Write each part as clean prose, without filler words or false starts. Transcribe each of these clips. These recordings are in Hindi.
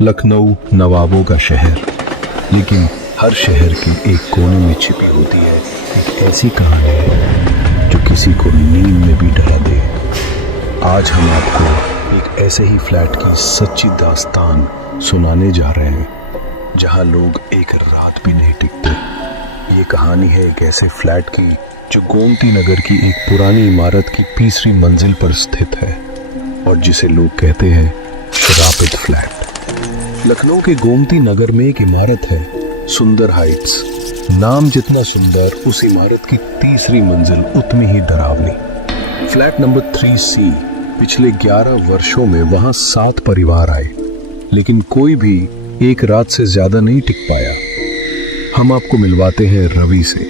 लखनऊ नवाबों का शहर, लेकिन हर शहर के एक कोने में छिपी होती है एक ऐसी कहानी जो किसी को नींद में भी डरा दे। आज हम आपको एक ऐसे ही फ्लैट की सच्ची दास्तान सुनाने जा रहे हैं जहां लोग एक रात भी नहीं टिकते। ये कहानी है एक ऐसे फ्लैट की जो गोमती नगर की एक पुरानी इमारत की तीसरी मंजिल पर स्थित है और जिसे लोग कहते हैं श्रापित फ्लैट। लखनऊ के गोमती नगर में एक इमारत है, सुंदर हाइट्स। नाम जितना सुंदर, उस इमारत की तीसरी मंजिल उतनी ही डरावनी। Flat number 3C। पिछले 11 वर्षों में वहां 7 परिवार आए, लेकिन कोई भी एक रात से ज्यादा नहीं टिक पाया। हम आपको मिलवाते हैं रवि से,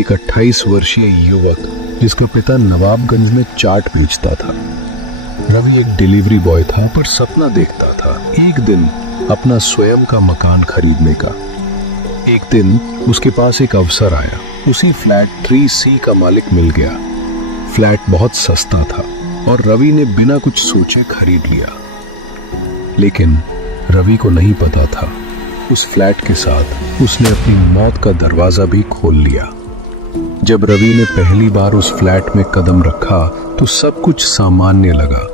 एक 28 वर्षीय युवक जिसके पिता नवाबगंज में चाट बेचता था। रवि एक डिलीवरी बॉय था, पर सपना देखता था एक दिन अपना स्वयं का मकान खरीदने का। एक दिन उसके पास एक अवसर आया, उसी फ्लैट 3C का मालिक मिल गया। फ्लैट बहुत सस्ता था और रवि ने बिना कुछ सोचे खरीद लिया। लेकिन रवि को नहीं पता था, उस फ्लैट के साथ उसने अपनी मौत का दरवाजा भी खोल लिया। जब रवि ने पहली बार उस फ्लैट में कदम रखा तो सब कुछ सामान्य लगा।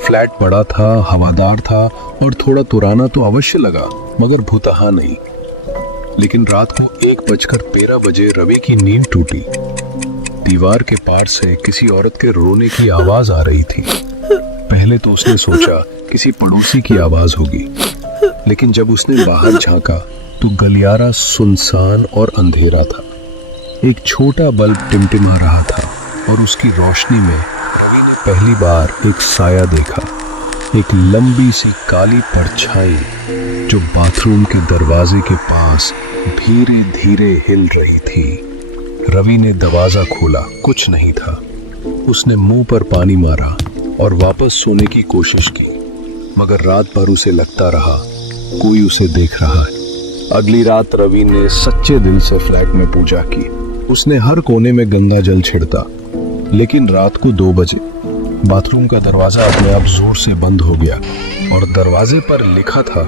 फ्लैट बड़ा था, हवादार था और थोड़ा पुराना तो अवश्य लगा, मगर भुतहा नहीं। लेकिन रात को 1:13 रवि की नींद टूटी। दीवार के पार से किसी औरत के रोने की आवाज आ रही थी। पहले तो उसने सोचा किसी पड़ोसी की आवाज होगी, लेकिन जब उसने बाहर झांका तो गलियारा सुनसान और अंधेरा था। एक छोटा बल्ब टिमटिमा रहा था और उसकी रोशनी में रवि ने पहली बार एक साया देखा, एक लंबी सी काली परछाई जो बाथरूम के दरवाजे के पास धीरे धीरे हिल रही थी। रवि ने दरवाजा खोला, कुछ नहीं था। उसने मुंह पर पानी मारा और वापस सोने की कोशिश की, मगर रात भर उसे लगता रहा कोई उसे देख रहा है। अगली रात रवि ने सच्चे दिल से फ्लैट में पूजा की। उसने हर कोने में गंगा जल छिड़का, लेकिन रात को 2 बजे बाथरूम का दरवाजा अपने आप जोर से बंद हो गया और दरवाजे पर लिखा था,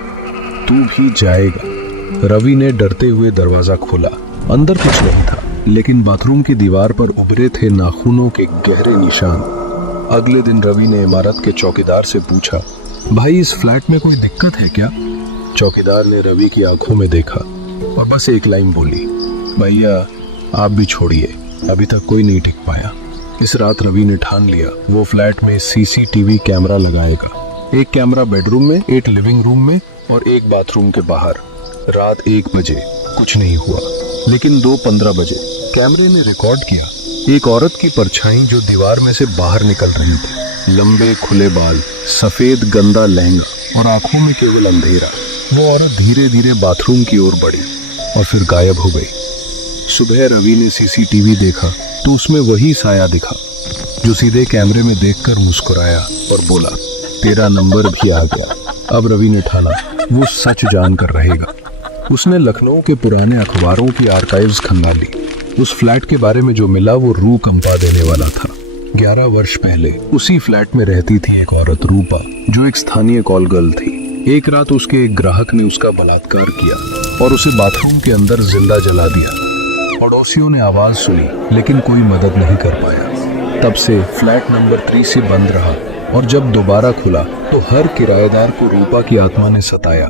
तू भी जाएगा। रवि ने डरते हुए दरवाजा खोला। अंदर कुछ नहीं था, लेकिन बाथरूम की दीवार पर उभरे थे नाखूनों के गहरे निशान। अगले दिन रवि ने इमारत के चौकीदार से पूछा, भाई इस फ्लैट में कोई दिक्कत है क्या? चौकीदार ने रवि की आंखों में देखा और बस एक लाइन बोली, भैया आप भी छोड़िए, अभी तक कोई नहीं टिक पाया। इस रात रवि ने ठान लिया वो फ्लैट में CCTV कैमरा लगाएगा। एक कैमरा बेडरूम में, एक लिविंग रूम में और एक बाथरूम के बाहर। रात 1 बजे कुछ नहीं हुआ, लेकिन 2:15 बजे कैमरे ने रिकॉर्ड किया एक औरत की परछाई जो दीवार में से बाहर निकल रही थी। लंबे खुले बाल, सफेद गंदा लहंगा और आंखों में केवल अंधेरा। वो औरत धीरे धीरे बाथरूम की ओर बढ़ी और फिर गायब हो गई। सुबह रवि ने CCTV देखा तो उसमें वही साया दिखा, जो सीधे कैमरे में देखकर मुस्कुराया और बोला, तेरा नंबर भी आ गया। अब रवि ने ठाना वो सच जानकर रहेगा। उसने लखनऊ के पुराने अखबारों की आर्काइव्स खंगाली। उस फ्लैट के बारे में जो मिला वो रूह कंपा देने वाला था। 11 वर्ष पहले उसी फ्लैट में रहती थी एक औरत, रूपा, जो एक स्थानीय कॉल गर्ल थी। एक रात उसके एक ग्राहक ने उसका बलात्कार किया और उसे बाथरूम के अंदर जिंदा जला दिया। पड़ोसियों ने आवाज सुनी, लेकिन कोई मदद नहीं कर पाया। तब से फ्लैट नंबर 3C बंद रहा और जब दोबारा खुला तो हर किराएदार को रूपा की आत्मा ने सताया।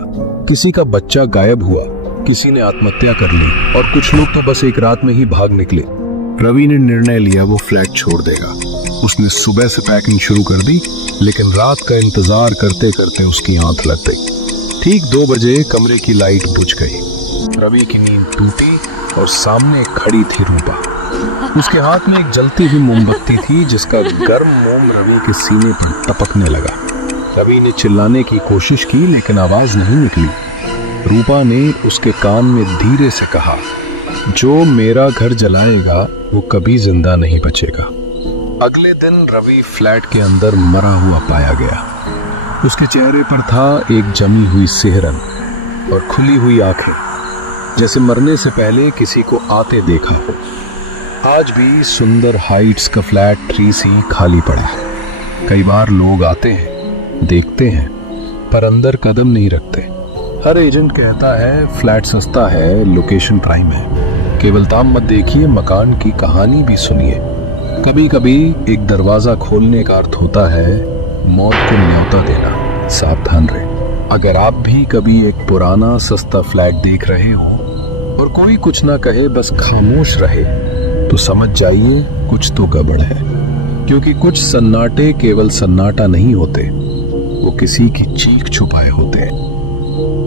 किसी का बच्चा गायब हुआ, किसी ने आत्महत्या कर ली और कुछ लोग तो बस एक रात में ही भाग निकले। रवि ने निर्णय लिया वो फ्लैट छोड़ देगा। उसने सुबह से पैकिंग शुरू कर दी, लेकिन रात का इंतजार करते करते उसकी आंख लग गई। ठीक 2 बजे कमरे की लाइट बुझ गई। रवि की नींद टूटी और सामने खड़ी थी रूपा। उसके हाथ में एक जलती हुई मोमबत्ती थी, जिसका गर्म मोम रवि के सीने पर टपकने लगा। रवि ने चिल्लाने की कोशिश की, लेकिन आवाज नहीं निकली। रूपा ने उसके कान में धीरे से कहा, जो मेरा घर जलाएगा वो कभी जिंदा नहीं बचेगा। अगले दिन रवि फ्लैट के अंदर मरा हुआ पाया गया। उसके चेहरे पर था एक जमी हुई सिहरन और खुली हुई आंखें, जैसे मरने से पहले किसी को आते देखा हो। आज भी सुंदर हाइट्स का फ्लैट 3C खाली पड़ा है। कई बार लोग आते हैं, देखते हैं, पर अंदर कदम नहीं रखते। हर एजेंट कहता है फ्लैट सस्ता है, लोकेशन प्राइम है। केवल दाम मत देखिए, मकान की कहानी भी सुनिए। कभी कभी एक दरवाजा खोलने का अर्थ होता है मौत को न्योता देना। सावधान रहे। अगर आप भी कभी एक पुराना सस्ता फ्लैट देख रहे हो और कोई कुछ ना कहे, बस खामोश रहे, तो समझ जाइए कुछ तो गड़बड़ है। क्योंकि कुछ सन्नाटे केवल सन्नाटा नहीं होते, वो किसी की चीख छुपाए होते हैं।